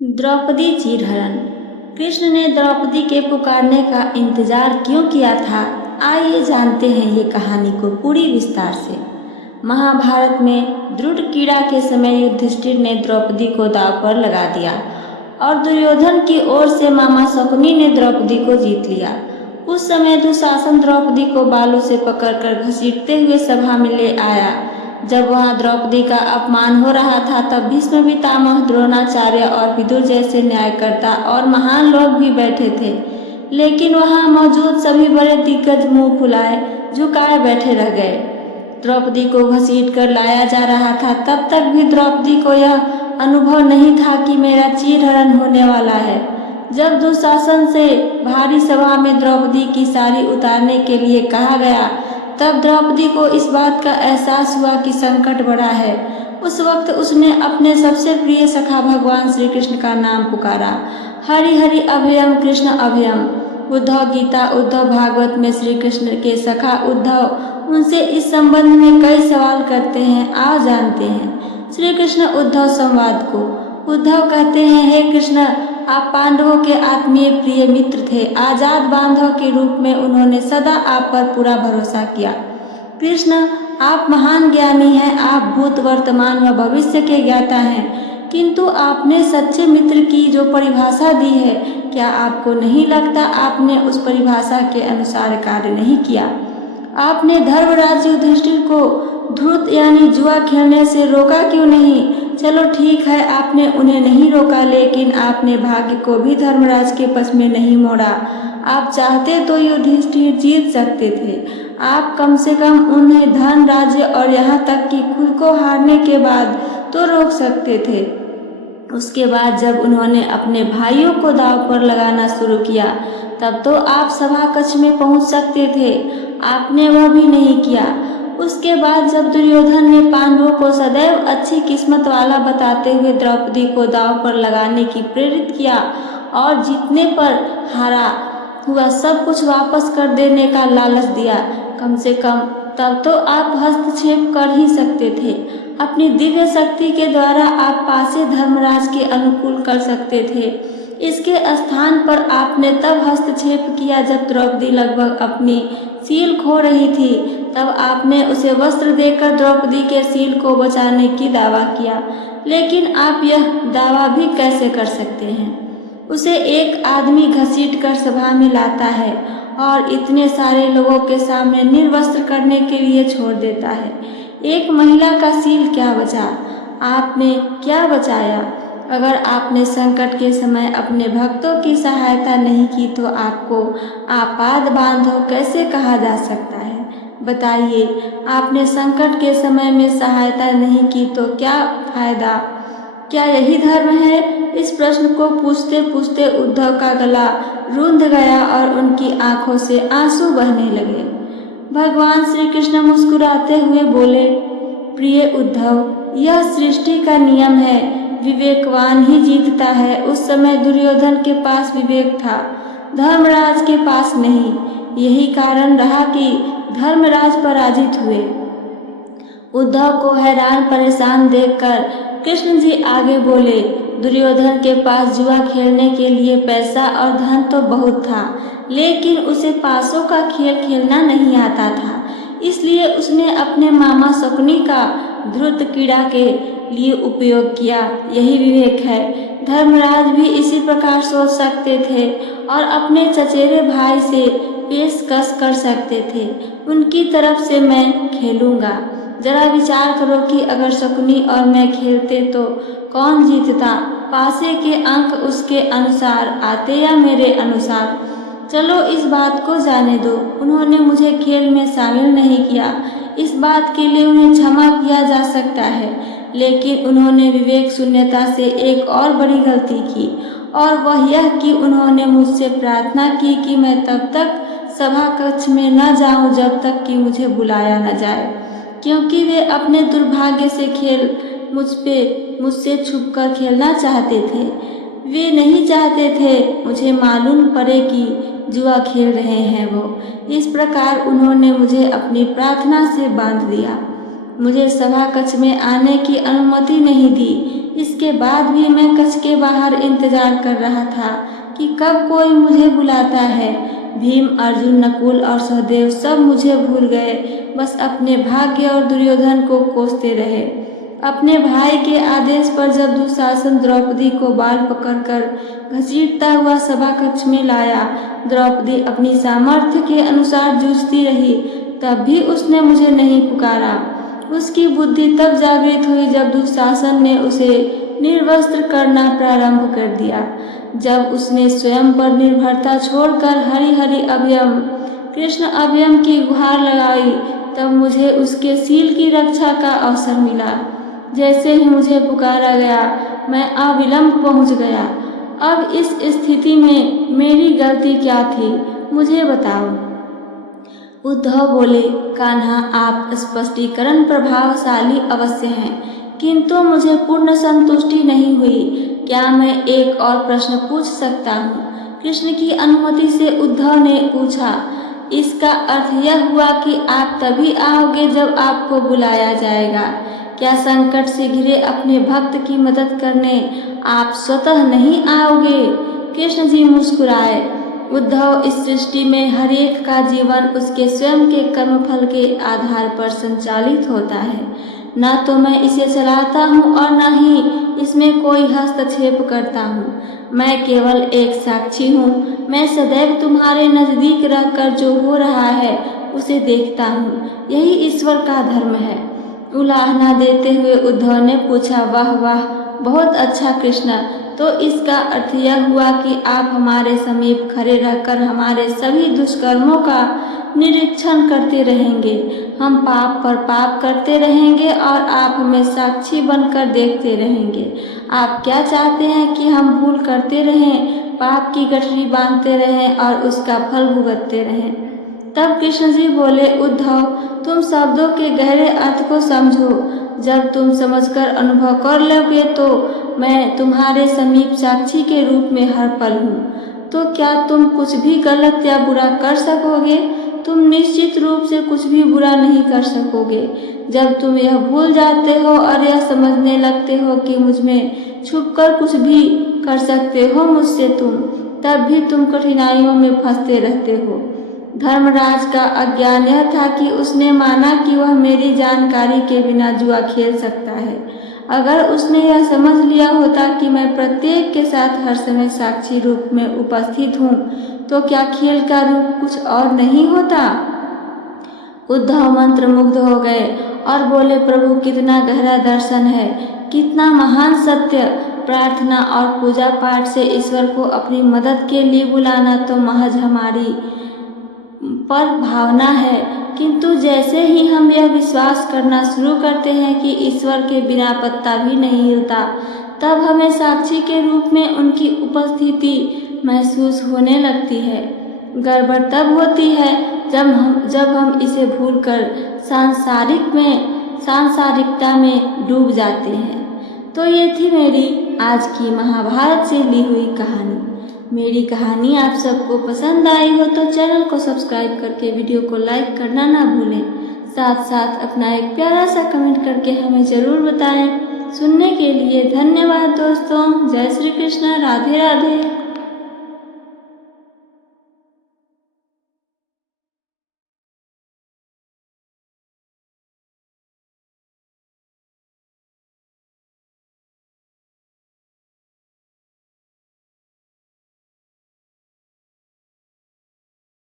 द्रौपदी चीरहरण। कृष्ण ने द्रौपदी के पुकारने का इंतजार क्यों किया था, आइए जानते हैं ये कहानी को पूरी विस्तार से। महाभारत में द्रुढ़ कीड़ा के समय युधिष्ठिर ने द्रौपदी को दांव पर लगा दिया और दुर्योधन की ओर से मामा शकुनी ने द्रौपदी को जीत लिया। उस समय दुशासन द्रौपदी को बालों से पकड़कर घसीटते हुए सभा में ले आया। जब वहां द्रौपदी का अपमान हो रहा था तब भीष्म पितामह, द्रोणाचार्य और विदुर जैसे न्यायकर्ता और महान लोग भी बैठे थे, लेकिन वहां मौजूद सभी बड़े दिग्गज मुंह फुलाए झुकाए बैठे रह गए। द्रौपदी को घसीट कर लाया जा रहा था, तब तक भी द्रौपदी को यह अनुभव नहीं था कि मेरा चीरहरण होने वाला है। जब दुशासन से भारी सभा में द्रौपदी की साड़ी उतारने के लिए कहा गया, तब द्रौपदी को इस बात का एहसास हुआ कि संकट बड़ा है। उस वक्त उसने अपने सबसे प्रिय सखा भगवान श्री कृष्ण का नाम पुकारा। हरि हरि अभयम कृष्ण अभयम। उद्धव गीता उद्धव भागवत में श्री कृष्ण के सखा उद्धव उनसे इस संबंध में कई सवाल करते हैं, आओ जानते हैं श्री कृष्ण उद्धव संवाद को। उद्धव कहते हैं, हे कृष्ण, आप पांडवों के आत्मीय प्रिय मित्र थे। आजाद बांधव के रूप में उन्होंने सदा आप पर पूरा भरोसा किया। कृष्ण, आप महान ज्ञानी हैं, आप भूत वर्तमान व भविष्य के ज्ञाता हैं, किंतु आपने सच्चे मित्र की जो परिभाषा दी है, क्या आपको नहीं लगता आपने उस परिभाषा के अनुसार कार्य नहीं किया? आपने धर्मराज युधिष्ठिर को धूर्त यानी जुआ खेलने से रोका क्यों नहीं? चलो ठीक है, आपने उन्हें नहीं रोका, लेकिन आपने भाग्य को भी धर्मराज के पक्ष में नहीं मोड़ा। आप चाहते तो युधिष्ठिर जीत सकते थे। आप कम से कम उन्हें धन, राज्य और यहाँ तक कि खुद को हारने के बाद तो रोक सकते थे। उसके बाद जब उन्होंने अपने भाइयों को दांव पर लगाना शुरू किया, तब तो आप सभा कक्ष में पहुंच सकते थे। आपने वह भी नहीं किया। उसके बाद जब दुर्योधन ने पांडवों को सदैव अच्छी किस्मत वाला बताते हुए द्रौपदी को दांव पर लगाने की प्रेरित किया और जीतने पर हारा हुआ सब कुछ वापस कर देने का लालच दिया, कम से कम तब तो आप हस्तक्षेप कर ही सकते थे। अपनी दिव्य शक्ति के द्वारा आप पासे धर्मराज के अनुकूल कर सकते थे। इसके स्थान पर आपने तब हस्तक्षेप किया जब द्रौपदी लगभग अपनी सील खो रही थी। तब आपने उसे वस्त्र देकर द्रौपदी के सील को बचाने की दावा किया। लेकिन आप यह दावा भी कैसे कर सकते हैं? उसे एक आदमी घसीट कर सभा में लाता है और इतने सारे लोगों के सामने निर्वस्त्र करने के लिए छोड़ देता है। एक महिला का सील क्या बचा? आपने क्या बचाया? अगर आपने संकट के समय अपने भक्तों की सहायता नहीं की तो आपको आपाद बांधव कैसे कहा जा सकता है? बताइए, आपने संकट के समय में सहायता नहीं की तो क्या फायदा? क्या यही धर्म है? इस प्रश्न को पूछते पूछते उद्धव का गला रूंध गया और उनकी आंखों से आंसू बहने लगे। भगवान श्री कृष्ण मुस्कुराते हुए बोले, प्रिय उद्धव, यह सृष्टि का नियम है, विवेकवान ही जीतता है। उस समय दुर्योधन के पास विवेक था, धर्मराज के पास नहीं। यही कारण रहा कि धर्मराज पराजित हुए। उद्धव को हैरान परेशान देखकर कृष्ण जी आगे बोले, दुर्योधन के पास जुआ खेलने के लिए पैसा और धन तो बहुत था, लेकिन उसे पासों का खेल खेलना नहीं आता था। इसलिए उसने अपने मामा शकुनी का धूर्त कीड़ा के लिए उपयोग किया। यही विवेक है। धर्मराज भी इसी प्रकार सोच सकते थे और अपने चचेरे भाई से पेशकश कर सकते थे, उनकी तरफ से मैं खेलूंगा। जरा विचार करो कि अगर शकुनी और मैं खेलते तो कौन जीतता? पासे के अंक उसके अनुसार आते या मेरे अनुसार? चलो इस बात को जाने दो, उन्होंने मुझे खेल में शामिल नहीं किया, इस बात के लिए उन्हें क्षमा किया जा सकता है। लेकिन उन्होंने विवेक शून्यता से एक और बड़ी गलती की, और वह यह कि उन्होंने मुझसे प्रार्थना की कि मैं तब तक सभा कक्ष में न जाऊं जब तक कि मुझे बुलाया न जाए, क्योंकि वे अपने दुर्भाग्य से खेल मुझसे छुपकर खेलना चाहते थे। वे नहीं चाहते थे मुझे मालूम पड़े कि जुआ खेल रहे हैं वो। इस प्रकार उन्होंने मुझे अपनी प्रार्थना से बांध दिया, मुझे सभा कक्ष में आने की अनुमति नहीं दी। इसके बाद भी मैं कक्ष के बाहर इंतजार कर रहा था कि कब कोई मुझे बुलाता है। भीम, अर्जुन, नकुल और सहदेव सब मुझे भूल गए, बस अपने भाग्य और दुर्योधन को कोसते रहे। अपने भाई के आदेश पर जब दुशासन द्रौपदी को बाल पकड़कर घसीटता हुआ सभा कक्ष में लाया, द्रौपदी अपनी सामर्थ्य के अनुसार जूझती रही, तब भी उसने मुझे नहीं पुकारा। उसकी बुद्धि तब जागृत हुई जब दुशासन ने उसे निर्वस्त्र करना प्रारंभ कर दिया। जब उसने स्वयं पर निर्भरता छोड़कर हरि हरि अभयम कृष्ण अभयम की गुहार लगाई, तब मुझे उसके शील की रक्षा का अवसर मिला। जैसे ही मुझे पुकारा गया, मैं अविलंब पहुंच गया। अब इस स्थिति में मेरी गलती क्या थी, मुझे बताओ। उद्धव बोले, कान्हा, आप स्पष्टीकरण प्रभावशाली अवश्य हैं, किंतु मुझे पूर्ण संतुष्टि नहीं हुई। क्या मैं एक और प्रश्न पूछ सकता हूँ? कृष्ण की अनुमति से उद्धव ने पूछा। इसका अर्थ यह हुआ कि आप तभी आओगे जब आपको बुलाया जाएगा। क्या संकट से घिरे अपने भक्त की मदद करने आप स्वतः नहीं आओगे? कृष्ण जी मुस्कुराए। उद्धव, इस सृष्टि में हर एक का जीवन उसके स्वयं के कर्मफल के आधार पर संचालित होता है। न तो मैं इसे चलाता हूँ और न ही इसमें कोई हस्तक्षेप करता हूँ। मैं केवल एक साक्षी हूँ। मैं सदैव तुम्हारे नज़दीक रहकर जो हो रहा है उसे देखता हूँ। यही ईश्वर का धर्म है। उलाहना देते हुए उद्धव ने पूछा, वाह वाह, बहुत अच्छा कृष्ण। तो इसका अर्थ यह हुआ कि आप हमारे समीप खड़े रहकर हमारे सभी दुष्कर्मों का निरीक्षण करते रहेंगे। हम पाप पर पाप करते रहेंगे और आप हमें साक्षी बनकर देखते रहेंगे। आप क्या चाहते हैं कि हम भूल करते रहें, पाप की गठरी बांधते रहें और उसका फल भुगतते रहें? तब कृष्ण जी बोले, उद्धव, तुम शब्दों के गहरे अर्थ को समझो। जब तुम समझकर अनुभव कर लोगे तो मैं तुम्हारे समीप साक्षी के रूप में हर पल हूँ। तो क्या तुम कुछ भी गलत या बुरा कर सकोगे? तुम निश्चित रूप से कुछ भी बुरा नहीं कर सकोगे। जब तुम यह भूल जाते हो और यह समझने लगते हो कि मुझ में छुपकर कुछ भी कर सकते हो मुझसे तुम, तब भी तुम कठिनाइयों में फंसते रहते हो। धर्मराज का अज्ञान यह था कि उसने माना कि वह मेरी जानकारी के बिना जुआ खेल सकता है। अगर उसने यह समझ लिया होता कि मैं प्रत्येक के साथ हर समय साक्षी रूप में उपस्थित हूँ, तो क्या खेल का रूप कुछ और नहीं होता? उद्धव मंत्रमुग्ध हो गए और बोले, प्रभु, कितना गहरा दर्शन है, कितना महान सत्य। प्रार्थना और पूजा पाठ से ईश्वर को अपनी मदद के लिए बुलाना तो महज हमारी पर भावना है, किंतु जैसे ही हम यह विश्वास करना शुरू करते हैं कि ईश्वर के बिना पत्ता भी नहीं हिलता, तब हमें साक्षी के रूप में उनकी उपस्थिति महसूस होने लगती है। गड़बड़ तब होती है जब हम इसे भूलकर सांसारिकता में डूब जाते हैं। तो ये थी मेरी आज की महाभारत से ली हुई कहानी। मेरी कहानी आप सबको पसंद आई हो तो चैनल को सब्सक्राइब करके वीडियो को लाइक करना ना भूलें। साथ साथ अपना एक प्यारा सा कमेंट करके हमें ज़रूर बताएं। सुनने के लिए धन्यवाद दोस्तों। जय श्री कृष्ण। राधे राधे।